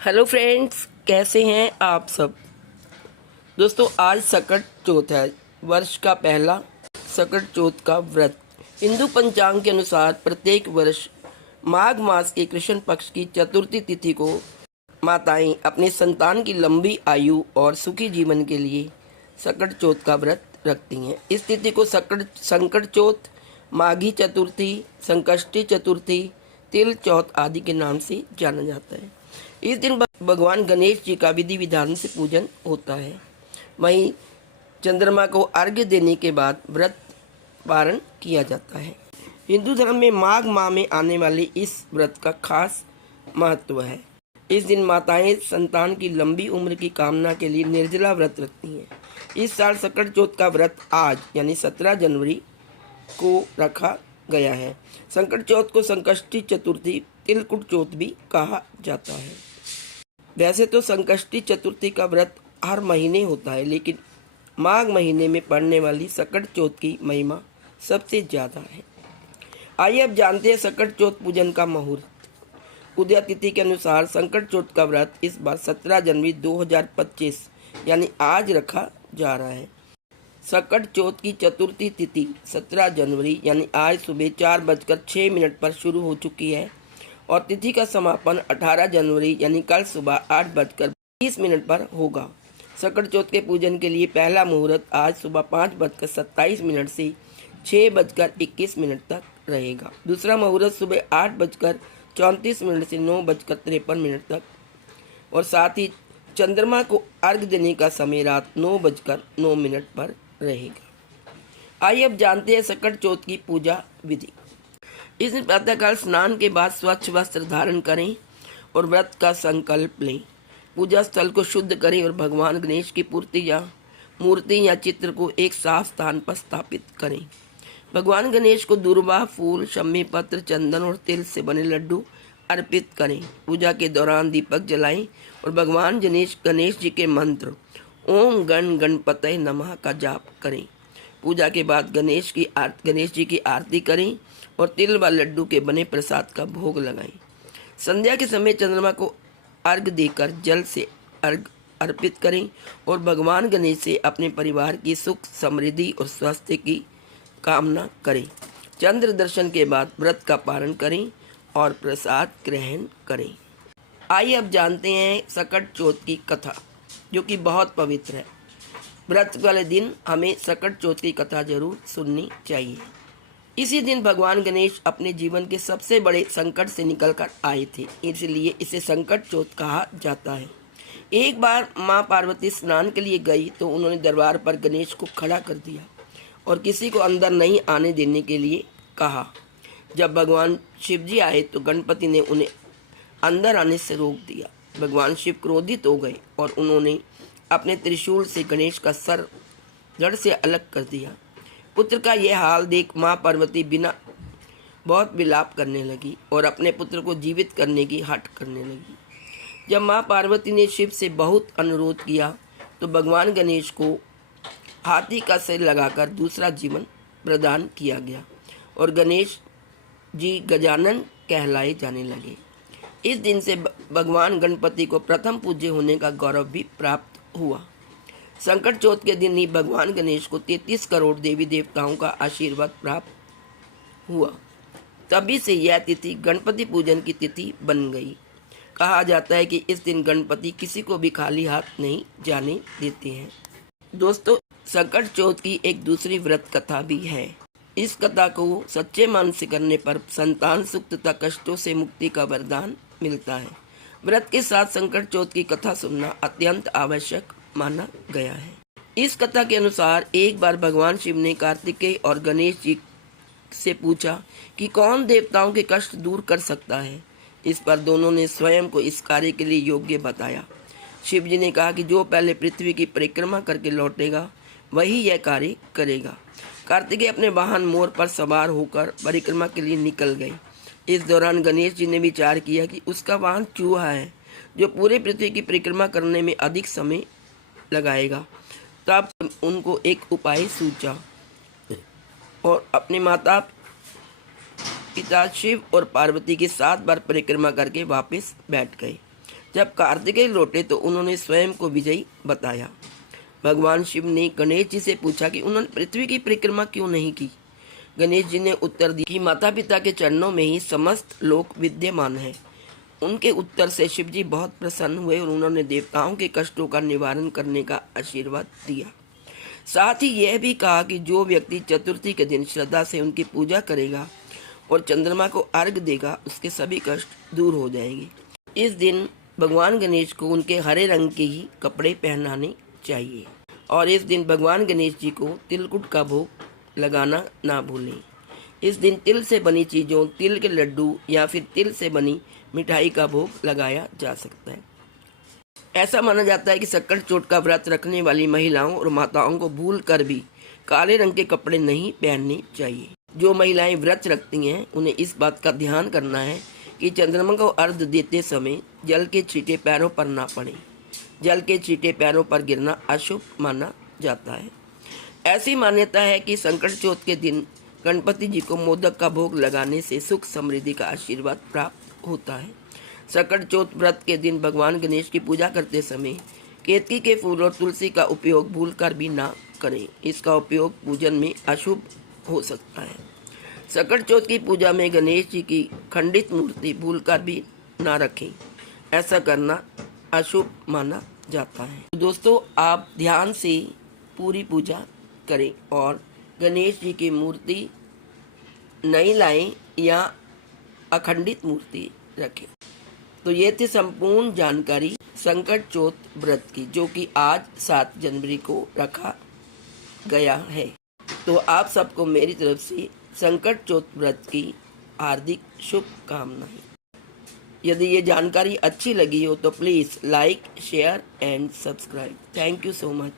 Hello friends, कैसे हैं आप सब। दोस्तों, आज सकट चौथ है। वर्ष का पहला सकट चौथ का व्रत हिंदू पंचांग के अनुसार प्रत्येक वर्ष माघ मास के कृष्ण पक्ष की चतुर्थी तिथि को माताएं अपने संतान की लंबी आयु और सुखी जीवन के लिए सकट चौथ का व्रत रखती हैं। इस तिथि को संकट चौथ, माघी चतुर्थी, संकष्टी चतुर्थी, तिल चौथ आदि के नाम से जाना जाता है। इस दिन भगवान गणेश जी का विधि विधान से पूजन होता है। वहीं चंद्रमा को अर्घ्य देने के बाद व्रत पारण किया जाता है। हिंदू धर्म में माघ माह में आने वाले इस व्रत का खास महत्व है। इस दिन माताएं संतान की लंबी उम्र की कामना के लिए निर्जला व्रत रखती हैं। इस साल सकट चौथ का व्रत आज यानी 17 जनवरी को रखा गया है। संकट चौथ को संकष्टी चतुर्थी, तिलकुट चौथ भी कहा जाता है। वैसे तो संकष्टी चतुर्थी का व्रत हर महीने होता है, लेकिन माघ महीने में पड़ने वाली सकट चौथ की महिमा सबसे ज़्यादा है। आइए अब जानते हैं सकट चौथ पूजन का मुहूर्त। उदय तिथि के अनुसार संकट चौथ का व्रत इस बार 17 जनवरी 2025 यानी आज रखा जा रहा है। सकट चौथ की चतुर्थी तिथि 17 जनवरी यानी आज सुबह 4:06 पर शुरू हो चुकी है और तिथि का समापन 18 जनवरी यानी कल सुबह 8:20 पर होगा। सकट चौथ के पूजन के लिए पहला मुहूर्त आज सुबह 5:27 से 6:21 तक रहेगा। दूसरा मुहूर्त सुबह 8:34 से 9:53 तक और साथ ही चंद्रमा को अर्घ्य देने का समय रात 9:09 पर रहेगा। आइए अब जानते हैं सकट चौथ की पूजा विधि। इस दिन प्रातःकाल स्नान के बाद स्वच्छ वस्त्र धारण करें और व्रत का संकल्प लें। पूजा स्थल को शुद्ध करें और भगवान गणेश की मूर्ति या चित्र को एक साफ स्थान पर स्थापित करें। भगवान गणेश को दूर्वा, फूल, शमी पत्र, चंदन और तिल से बने लड्डू अर्पित करें। पूजा के दौरान दीपक जलाएं और भगवान गणेश जी के मंत्र ओम गण गणपतये नमः का जाप करें। पूजा के बाद गणेश जी की आरती करें और तिल व लड्डू के बने प्रसाद का भोग लगाएं। संध्या के समय चंद्रमा को अर्घ्य देकर जल से अर्घ्य अर्पित करें और भगवान गणेश से अपने परिवार की सुख, समृद्धि और स्वास्थ्य की कामना करें। चंद्र दर्शन के बाद व्रत का पारण करें और प्रसाद ग्रहण करें। आइए अब जानते हैं सकट चौथ की कथा, जो कि बहुत पवित्र है। व्रत वाले दिन हमें सकट चौथ की कथा जरूर सुननी चाहिए। इसी दिन भगवान गणेश अपने जीवन के सबसे बड़े संकट से निकलकर आए थे, इसलिए इसे संकट चौथ कहा जाता है। एक बार माँ पार्वती स्नान के लिए गई तो उन्होंने दरबार पर गणेश को खड़ा कर दिया और किसी को अंदर नहीं आने देने के लिए कहा। जब भगवान शिव जी आए तो गणपति ने उन्हें अंदर आने से रोक दिया। भगवान शिव क्रोधित हो गए और उन्होंने अपने त्रिशूल से गणेश का सर जड़ से अलग कर दिया। पुत्र का यह हाल देख माँ पार्वती बहुत विलाप करने लगी और अपने पुत्र को जीवित करने की हठ करने लगी। जब माँ पार्वती ने शिव से बहुत अनुरोध किया तो भगवान गणेश को हाथी का सिर लगाकर दूसरा जीवन प्रदान किया गया और गणेश जी गजानन कहलाए जाने लगे। इस दिन से भगवान गणपति को प्रथम पूज्य होने का गौरव भी प्राप्त हुआ। संकट चौथ के दिन ही भगवान गणेश को 33 करोड़ देवी देवताओं का आशीर्वाद प्राप्त हुआ। तभी से यह तिथि गणपति पूजन की तिथि बन गई। कहा जाता है कि इस दिन गणपति किसी को भी खाली हाथ नहीं जाने देते हैं। दोस्तों, संकट चौथ की एक दूसरी व्रत कथा भी है। इस कथा को सच्चे मन से करने पर संतान सुख तथा कष्टों से मुक्ति का वरदान मिलता है। व्रत के साथ संकट चौथ की कथा सुनना अत्यंत आवश्यक माना गया है। इस कथा के अनुसार एक बार भगवान शिव ने कार्तिकेय और गणेश जी से पूछा कि कौन देवताओं के कष्ट दूर कर सकता है। इस पर दोनों ने स्वयं को इस कार्य के लिए योग्य बताया। शिव जी ने कहा कि जो पहले पृथ्वी की परिक्रमा करके लौटेगा वही यह कार्य करेगा। कार्तिकेय अपने वाहन मोर पर सवार होकर परिक्रमा के लिए निकल गए। इस दौरान गणेश जी ने विचार किया कि उसका वाहन चूहा है जो पूरे पृथ्वी की परिक्रमा करने में अधिक समय लगाएगा। तब उनको एक उपाय सूझा और अपने माता पिता शिव और पार्वती की 7 बार परिक्रमा करके वापस बैठ गए। जब कार्तिकेय लौटे तो उन्होंने स्वयं को विजयी बताया। भगवान शिव ने गणेश जी से पूछा कि उन्होंने पृथ्वी की परिक्रमा क्यों नहीं की। गणेश जी ने उत्तर दिया कि माता पिता के चरणों में ही समस्त लोक विद्यमान है। उनके उत्तर से शिव जी बहुत प्रसन्न हुए और उन्होंने देवताओं के कष्टों का निवारण करने का आशीर्वाद दिया। साथ ही यह भी कहा कि जो व्यक्ति चतुर्थी के दिन श्रद्धा से उनकी पूजा करेगा और चंद्रमा को अर्घ्य देगा, उसके सभी कष्ट दूर हो जाएंगे। इस दिन भगवान गणेश को उनके हरे रंग के ही कपड़े पहनाने चाहिए और इस दिन भगवान गणेश जी को तिलकुट का भोग लगाना ना भूलें। इस दिन तिल से बनी चीज़ों, तिल के लड्डू या फिर तिल से बनी मिठाई का भोग लगाया जा सकता है। ऐसा माना जाता है कि संकट चोट का व्रत रखने वाली महिलाओं और माताओं को भूल कर भी काले रंग के कपड़े नहीं पहनने चाहिए। जो महिलाएं व्रत रखती हैं उन्हें इस बात का ध्यान करना है कि चंद्रमा को अर्घ्य देते समय जल के छींटे पैरों पर ना पड़े। जल के छींटे पैरों पर गिरना अशुभ माना जाता है। ऐसी मान्यता है कि संकट चौथ के दिन गणपति जी को मोदक का भोग लगाने से सुख समृद्धि का आशीर्वाद प्राप्त होता है। संकट चौथ व्रत के दिन भगवान गणेश की पूजा करते समय केतकी के फूल और तुलसी का उपयोग भूलकर भी ना करें। इसका उपयोग पूजन में अशुभ हो सकता है। संकट चौथ की पूजा में गणेश जी की खंडित मूर्ति भूलकर भी ना रखें। ऐसा करना अशुभ माना जाता है। तो दोस्तों, आप ध्यान से पूरी पूजा करें और गणेश जी की मूर्ति नहीं लाएं या अखंडित मूर्ति रखें। तो ये थी संपूर्ण जानकारी संकट चौथ व्रत की, जो कि आज 7 जनवरी को रखा गया है। तो आप सबको मेरी तरफ से संकट चौथ व्रत की हार्दिक शुभकामनाएं। यदि ये जानकारी अच्छी लगी हो तो please like, share and subscribe. Thank you so much.